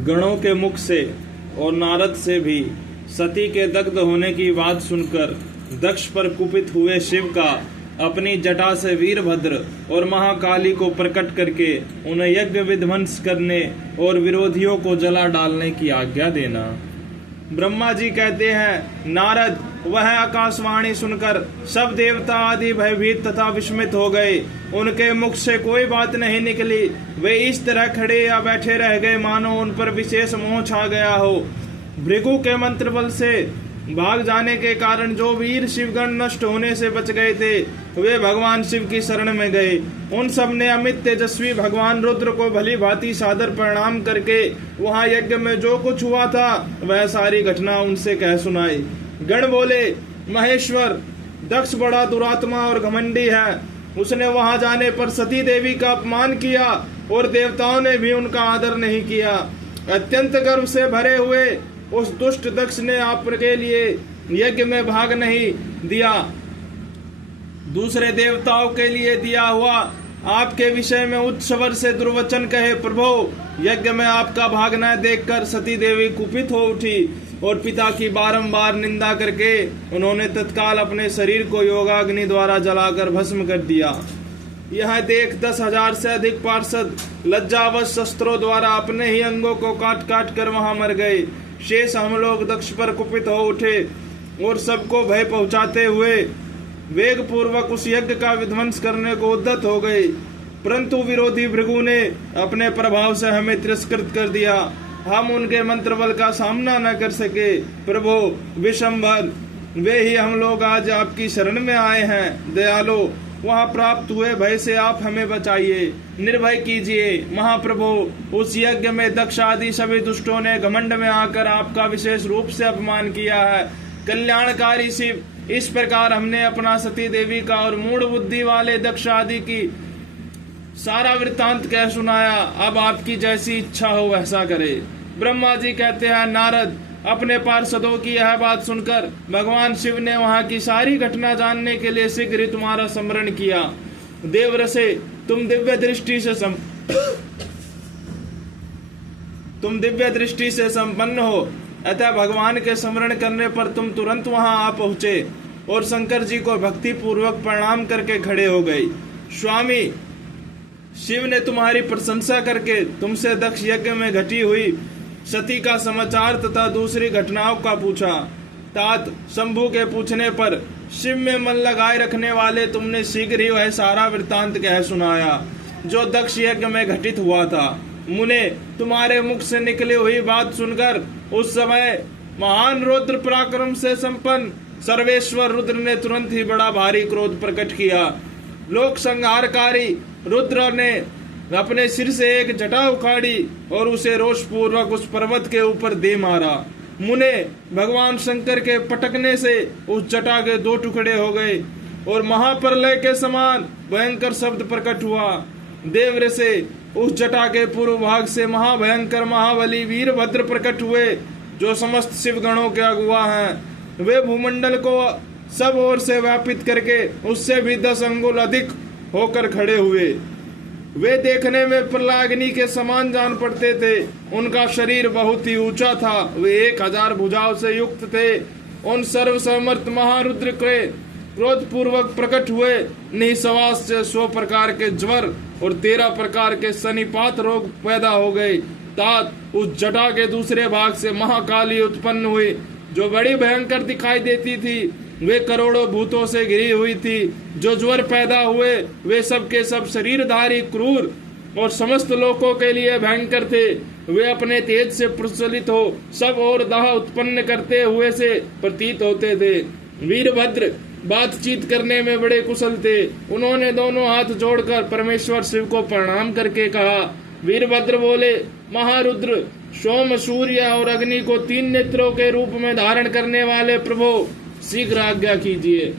गणों के मुख से और नारद से भी सती के दग्ध होने की बात सुनकर दक्ष पर कुपित हुए शिव का अपनी जटा से वीरभद्र और महाकाली को प्रकट करके उन्हें यज्ञ विध्वंस करने और विरोधियों को जला डालने की आज्ञा देना। ब्रह्मा जी कहते हैं, नारद, वह आकाशवाणी सुनकर सब देवता आदि भयभीत तथा विस्मित हो गए। उनके मुख से कोई बात नहीं निकली। वे इस तरह खड़े या बैठे रह गए मानो उन पर विशेष मोह छा गया हो। भृगु के मंत्र बल से भाग जाने के कारण जो वीर शिवगण नष्ट होने से बच गए थे, वे भगवान शिव की शरण में गए। उन सब ने अमित तेजस्वी भगवान रुद्र को भली भांति सादर प्रणाम करके वहां यज्ञ में जो कुछ हुआ था वह सारी घटना उनसे कह सुनाई। गण बोले, महेश्वर, दक्ष बड़ा दुरात्मा और घमंडी है। उसने वहां जाने पर सती देवी का अपमान किया और देवताओं ने भी उनका आदर नहीं किया। अत्यंत गर्व से भरे हुए उस दुष्ट दक्ष ने आपके लिए यज्ञ में भाग नहीं दिया। दूसरे देवताओं के लिए दिया हुआ आपके विषय में उच्च स्वर से दुर्वचन कहे। प्रभु, यज्ञ में आपका भाग न देखकर सती देवी कुपित हो उठी और पिता की बारंबार निंदा करके उन्होंने तत्काल अपने शरीर को योगाग्नि द्वारा जलाकर भस्म कर दिया। यह देख 10,000 से अधिक पार्षद लज्जावश शस्त्रों द्वारा अपने ही अंगों को काट काट कर वहां मर गए। शेष हम लोग दक्ष पर कुपित हो उठे और सबको भय पहुंचाते हुए वेग पूर्वक उस यज्ञ का विध्वंस करने को उद्यत हो गए। परंतु विरोधी भृगु ने अपने प्रभाव से हमें तिरस्कृत कर दिया। हम उनके मंत्र बल का सामना न कर सके। प्रभु विशंभर, वे ही हम लोग आज आपकी शरण में आए हैं। दयालो, वहां प्राप्त हुए भय से आप हमें बचाइए, निर्भय कीजिए। महाप्रभु, उस यज्ञ में दक्ष आदि सभी दुष्टों ने घमंड में आकर आपका विशेष रूप से अपमान किया है। कल्याणकारी शिव, इस प्रकार हमने अपना सती देवी का और मूढ़ बुद्धि वाले दक्ष आदि की सारा वृत्तांत कह सुनाया। अब आपकी जैसी इच्छा हो वैसा करे। ब्रह्मा जी कहते हैं, नारद, अपने पार्षदों की यह बात सुनकर भगवान शिव ने वहां की सारी घटना जानने के लिए शीघ्र ही तुम्हारा स्मरण किया। देवरसे, तुम दिव्य दृष्टि से संपन्न हो, अतः भगवान के स्मरण करने पर तुम तुरंत वहां आ पहुंचे और शंकर जी को भक्ति पूर्वक प्रणाम करके खड़े हो गए। स्वामी, शिव ने तुम्हारी प्रशंसा करके तुमसे दक्ष यज्ञ में घटी हुई सती का समाचार तथा दूसरी घटनाओं का पूछा। तात, शंभु के पूछने पर शिव में मन लगाए रखने वाले तुमने शीघ्र ही वह सारा वृत्तांत कह सुनाया जो दक्ष यज्ञ में घटित हुआ था। मुने, तुम्हारे मुख से निकली हुई बात सुनकर उस समय महान रुद्र पराक्रम से संपन्न सर्वेश्वर रुद्र ने तुरंत ही बड़ा भारी क्रोध प्रकट किया। लोक संहारकारी रुद्र ने अपने सिर से एक जटा उखाड़ी और उसे रोष पूर्वक उस पर्वत के ऊपर दे मारा। मुने, भगवान शंकर के पटकने से उस जटा के 2 टुकड़े हो गए और महाप्रलय के समान भयंकर शब्द प्रकट हुआ। देव से उस जटा के पूर्व भाग से महाभयंकर महाबली वीरभद्र प्रकट हुए, जो समस्त शिवगणों के अगुआ हैं। वे भूमंडल को सब ओर से व्यापित करके उससे भी 10 अंगुल अधिक होकर खड़े हुए। वे देखने में प्रलाग्नि के समान जान पड़ते थे। उनका शरीर बहुत ही ऊंचा था। वे 1000 भुजाओं से युक्त थे। उन सर्वसमर्थ महारुद्र के क्रोध पूर्वक प्रकट हुए निःश्वास से 100 प्रकार के ज्वर और 13 प्रकार के सनिपात रोग पैदा हो गए। तात, उस जटा के दूसरे भाग से महाकाली उत्पन्न हुई, जो बड़ी भयंकर दिखाई देती थी। वे करोड़ों भूतों से घिरी हुई थी। जो ज्वर पैदा हुए वे सब के सब शरीरधारी, क्रूर और समस्त लोकों के लिए भयंकर थे। वे अपने तेज से प्रज्वलित हो सब और दाह उत्पन्न करते हुए से प्रतीत होते थे। वीरभद्र बातचीत करने में बड़े कुशल थे। उन्होंने दोनों हाथ जोड़कर परमेश्वर शिव को प्रणाम करके कहा। वीरभद्र बोले, महारुद्र, सोम, सूर्य और अग्नि को 3 नेत्रों के रूप में धारण करने वाले प्रभु, शीघ्र आज्ञा कीजिए।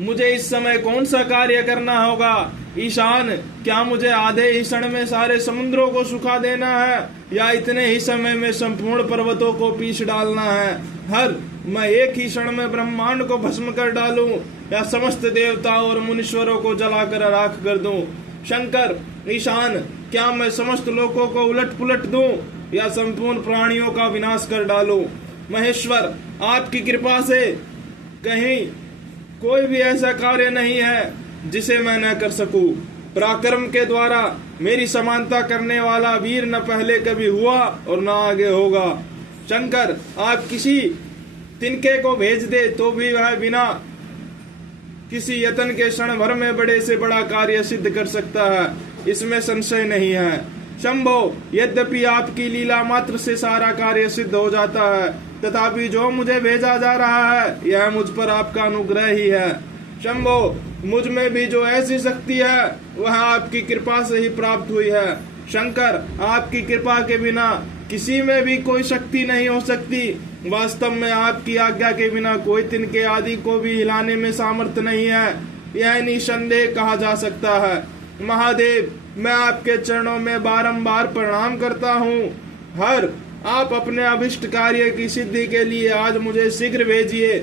मुझे इस समय कौन सा कार्य करना होगा? ईशान, क्या मुझे आधे ही क्षण में सारे समुद्रों को सुखा देना है या इतने ही समय में संपूर्ण पर्वतों को पीस डालना है? हर, मैं एक ही क्षण में ब्रह्मांड को भस्म कर डालूं या समस्त देवताओं और मुनीश्वरों को जलाकर राख कर दूं? शंकर, ईशान, क्या मैं समस्त लोकों को उलट पुलट दूं या संपूर्ण प्राणियों का विनाश कर डालो। महेश्वर, आपकी कृपा से कहीं कोई भी ऐसा कार्य नहीं है जिसे मैं न कर सकूं। पराक्रम के द्वारा मेरी समानता करने वाला वीर न पहले कभी हुआ और न आगे होगा। शंकर, आप किसी तिनके को भेज दे तो भी वह बिना किसी यत्न के क्षण भर में बड़े से बड़ा कार्य सिद्ध कर सकता है, इसमें संशय नहीं है। शंभो, यद्यपि आपकी लीला मात्र से सारा कार्य सिद्ध हो जाता है, तथापि जो मुझे भेजा जा रहा है यह मुझ पर आपका अनुग्रह ही है। शंभो, मुझ में भी जो ऐसी शक्ति है वह आपकी कृपा से ही प्राप्त हुई है। शंकर, आपकी कृपा के बिना किसी में भी कोई शक्ति नहीं हो सकती। वास्तव में आपकी आज्ञा के बिना कोई तिनके आदि को भी हिलाने में सामर्थ्य नहीं है, यह निसंदेह कहा जा सकता है। महादेव, मैं आपके चरणों में बारंबार प्रणाम करता हूँ। आप अपने अभिष्ट कार्य की सिद्धि के लिए आज मुझे शीघ्र भेजिए।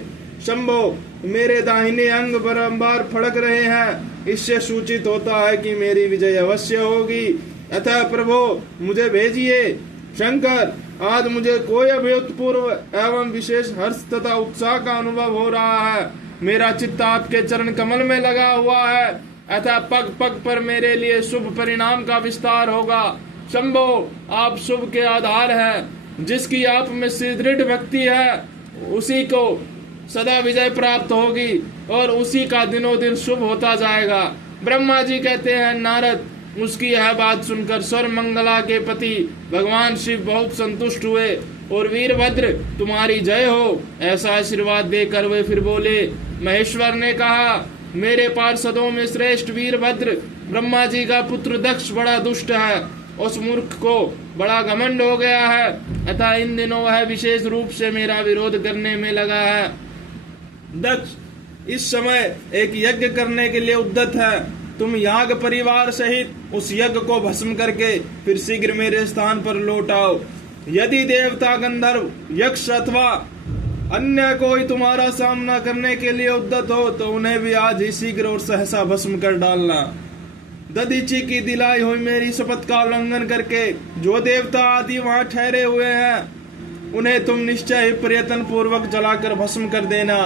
शंभो, मेरे दाहिने अंग बारंबार फड़क रहे हैं, इससे सूचित होता है कि मेरी विजय अवश्य होगी, अतः प्रभु मुझे भेजिए। शंकर, आज मुझे कोई अभूतपूर्व एवं विशेष हर्ष तथा उत्साह का अनुभव हो रहा है। मेरा चित्त आपके चरण कमल में लगा हुआ है, अतः पग पग पर मेरे लिए शुभ परिणाम का विस्तार होगा। शंभो, आप शुभ के आधार हैं, जिसकी आप में सुदृढ़ भक्ति है उसी को सदा विजय प्राप्त होगी और उसी का दिनों दिन शुभ होता जाएगा। ब्रह्मा जी कहते हैं, नारद, उसकी यह बात सुनकर स्वर मंगला के पति भगवान शिव बहुत संतुष्ट हुए और वीरभद्र तुम्हारी जय हो ऐसा आशीर्वाद देकर वे फिर बोले। महेश्वर ने कहा, मेरे पार्षदों में श्रेष्ठ वीरभद्र ब्रह्मा जी का पुत्र दक्ष बड़ा दुष्ट है, उस मूर्ख को बड़ा घमंड हो गया है, अतः इन दिनों वह विशेष रूप से मेरा विरोध करने में लगा है। दक्ष इस समय एक यज्ञ करने के लिए उद्यत है, तुम याग परिवार सहित उस यज्ञ को भस्म करके फिर शीघ्र मेरे स्थान पर लौट आओ। यदि देवता, गंधर्व, यक्ष अथवा अन्य कोई तुम्हारा सामना करने के लिए उद्यत हो तो उन्हें भी आज ही शीघ्र और सहसा भस्म कर डालना। दधीची की दिलाई हुई मेरी शपथ का उल्लंघन करके जो देवता आदि वहां ठहरे हुए हैं उन्हें तुम निश्चय ही प्रयत्न पूर्वक जलाकर भस्म कर देना।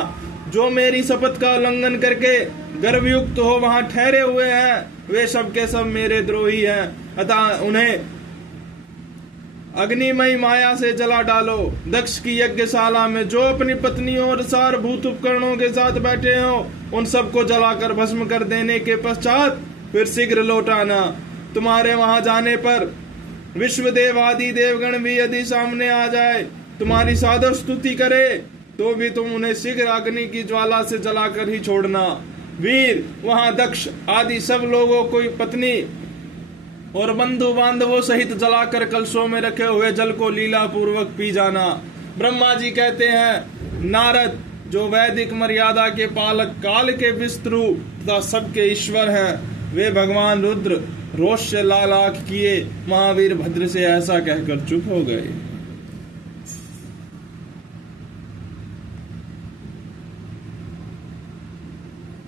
जो मेरी शपथ का उल्लंघन करके गर्भयुक्त हो वहां ठहरे हुए हैं वे सब के सब मेरे द्रोही हैं, अतः उन्हें अग्निमय माया से जला डालो। दक्ष की यज्ञशाला में जो अपनी पत्नियों और सारभूत उपकरणों के साथ बैठे हो उन सबको जलाकर भस्म कर देने के पश्चात फिर शीघ्र लौट आना। तुम्हारे वहां जाने पर विश्वदेव आदि देवगण भी यदि सामने आ जाए, तुम्हारी सादर स्तुति करे तो भी तुम उन्हें शीघ्र अग्नि की ज्वाला से जलाकर ही छोड़ना। वीर, वहां दक्ष आदि सब लोगों को पत्नी और बंधु बांधवों सहित जलाकर कलशों में रखे हुए जल को लीला पूर्वक पी जाना। ब्रह्मा जी कहते हैं, नारद, जो वैदिक मर्यादा के पालक, काल के विस्तृ तथा सबके ईश्वर हैं, वे भगवान रुद्र रोष से लाल आंख किए महावीर भद्र से ऐसा कहकर चुप हो गए।